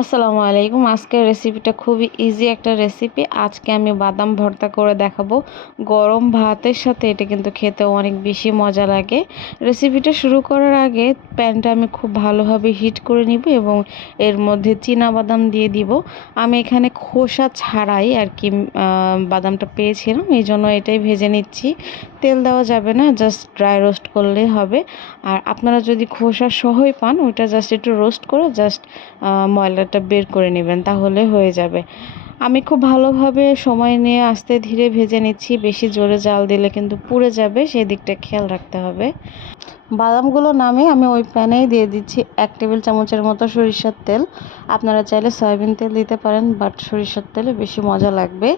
আসসালামু আলাইকুম। আজকের রেসিপিটা খুবই ইজি একটা রেসিপি আজকে আমি বাদাম ভর্তা করে দেখাবো। গরম ভাতের সাথে এটা কিন্তু খেতে অনেক বেশি মজা লাগে। রেসিপিটা শুরু করার আগে প্যানটা আমি খুব ভালোভাবে হিট করে নিব এবং এর মধ্যে চীনা বাদাম দিয়ে দিব। আমি এখানে খোসা ছাড়াই আর কি বাদামটা পেয়েছিলাম, এই জন্য এটাই ভেজে নিচ্ছি। তেল দেওয়া যাবে না জাস্ট ড্রাই রোস্ট করলেই হবে। আর আপনারা যদি খোসা সহই পান, ওইটা জাস্ট একটু রোস্ট করে জাস্ট ময়লাটা বের করে নেবেন, তাহলে হয়ে যাবে। আমি খুব ভালোভাবে সময় নিয়ে আস্তে ধীরে ভেজে নিচ্ছি, বেশি জোরে জাল দিলে কিন্তু পুড়ে যাবে, সেই দিকটা খেয়াল রাখতে হবে। বাদামগুলো নামে আমি ওই প্যানেই দিয়ে দিচ্ছি এক টেবিল চামচের মতো সরিষার তেল। আপনারা চাইলে সয়াবিন তেল দিতে পারেন, বাট সরিষার তেলে বেশি মজা লাগবে।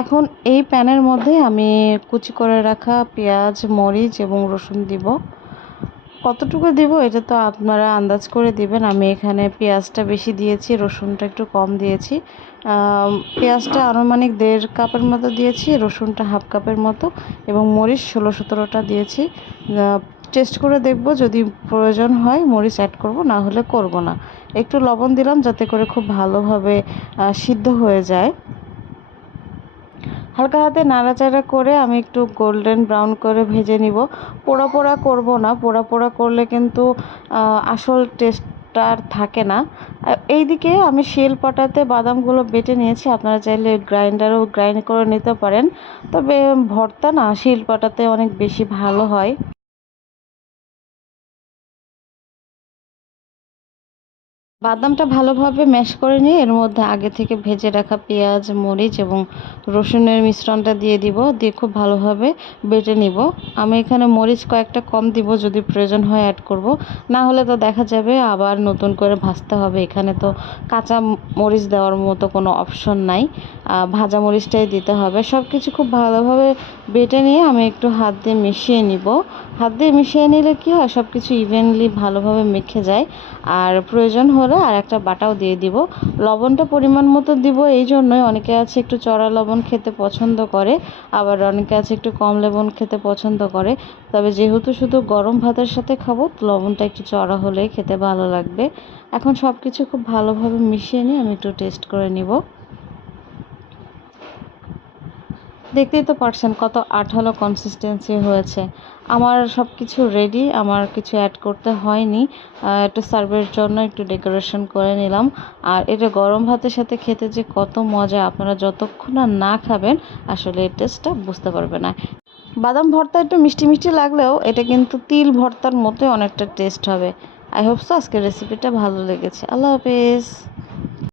এখন এই প্যানের মধ্যে আমি কুচি করে রাখা পেঁয়াজ, মরিচ এবং রসুন দিব। কতটুকু দিব এটা তো আপনারা আন্দাজ করে দিবেন। আমি এখানে পেঁয়াজটা বেশি দিয়েছি, রসুনটা একটু কম দিয়েছি। পেঁয়াজটা আনুমানিক দেড় কাপের মতো দিয়েছি, রসুনটা হাফ কাপের মতো এবং মরিচ ষোলো সতেরোটা দিয়েছি। টেস্ট করে দেখব, যদি প্রয়োজন হয় মরিচ অ্যাড করব, না হলে করব না। একটু লবণ দিলাম যাতে করে খুব ভালোভাবে সিদ্ধ হয়ে যায়। হালকা হাতে নাড়াচাড়া করে আমি একটু গোল্ডেন ব্রাউন করে ভেজে নিব। পোড়া পোড়া করব না, পোড়া পোড়া করলে কিন্তু আসল টেস্ট আর থাকে না। এইদিকে আমি শিল পাটাতে বাদামগুলো বেটে নিয়েছি, আপনারা চাইলে গ্রাইন্ডারও গ্রাইন্ড করে নিতে পারেন। তবে ভর্তা না শিল পাটাতে অনেক বেশি ভালো হয়। বাদামটা ভালোভাবে ম্যাশ করে নিয়ে এর মধ্যে আগে থেকে ভেজে রাখা পেঁয়াজ, মরিচ এবং রসুনের মিশ্রণটা দিয়ে দিব, দিয়ে খুব ভালোভাবে বেটে নিব। আমি এখানে মরিচ কয়েকটা কম দিব যদি প্রয়োজন হয় অ্যাড করব। না হলে তো দেখা যাবে আবার নতুন করে ভাজতে হবে। এখানে তো কাঁচা মরিচ দেওয়ার মতো কোনো অপশন নাই। ভাজা মরিচটাই দিতে হবে। সব কিছু খুব ভালোভাবে বেটে নিয়ে আমি একটু হাত দিয়ে মিশিয়ে নিব। হাত দিয়ে মিশিয়ে নিলে কি হয়? সব কিছু ইভেনলি ভালোভাবে মেখে যায়। আর প্রয়োজন হলে আর একটা বাটাও দিয়ে দিব। লবণটা পরিমাণ মতো দিব, এই জন্যই অনেকে আছে একটু চড়া লবণ খেতে পছন্দ করে, আবার অনেকে আছে একটু কম লবণ খেতে পছন্দ করে। তবে যেহেতু শুধু গরম ভাতের সাথে খাব, লবণটা একটু চড়া হলেই খেতে ভালো লাগবে। এখন সব কিছু খুব ভালোভাবে মিশিয়ে নিয়ে আমি একটু টেস্ট করে নিব। দেখতেই তো পারছেন কত আঠালো কনসিস্টেন্সি হয়েছে। আমার সব কিছু রেডি আমার কিছু অ্যাড করতে হয়নি। একটু সার্ভের জন্য একটু ডেকোরেশন করে নিলাম। আর এটা গরম ভাতের সাথে খেতে যে কত মজা, আপনারা যতক্ষণ না খাবেন, আসলে এই টেস্টটা বুঝতে পারবে না। বাদাম ভর্তা একটু মিষ্টি মিষ্টি লাগলেও এটা কিন্তু তিল ভর্তার মতোই অনেকটা টেস্ট হবে। আই হোপ সো আজকের রেসিপিটা ভালো লেগেছে। আল্লাহ হাফেজ।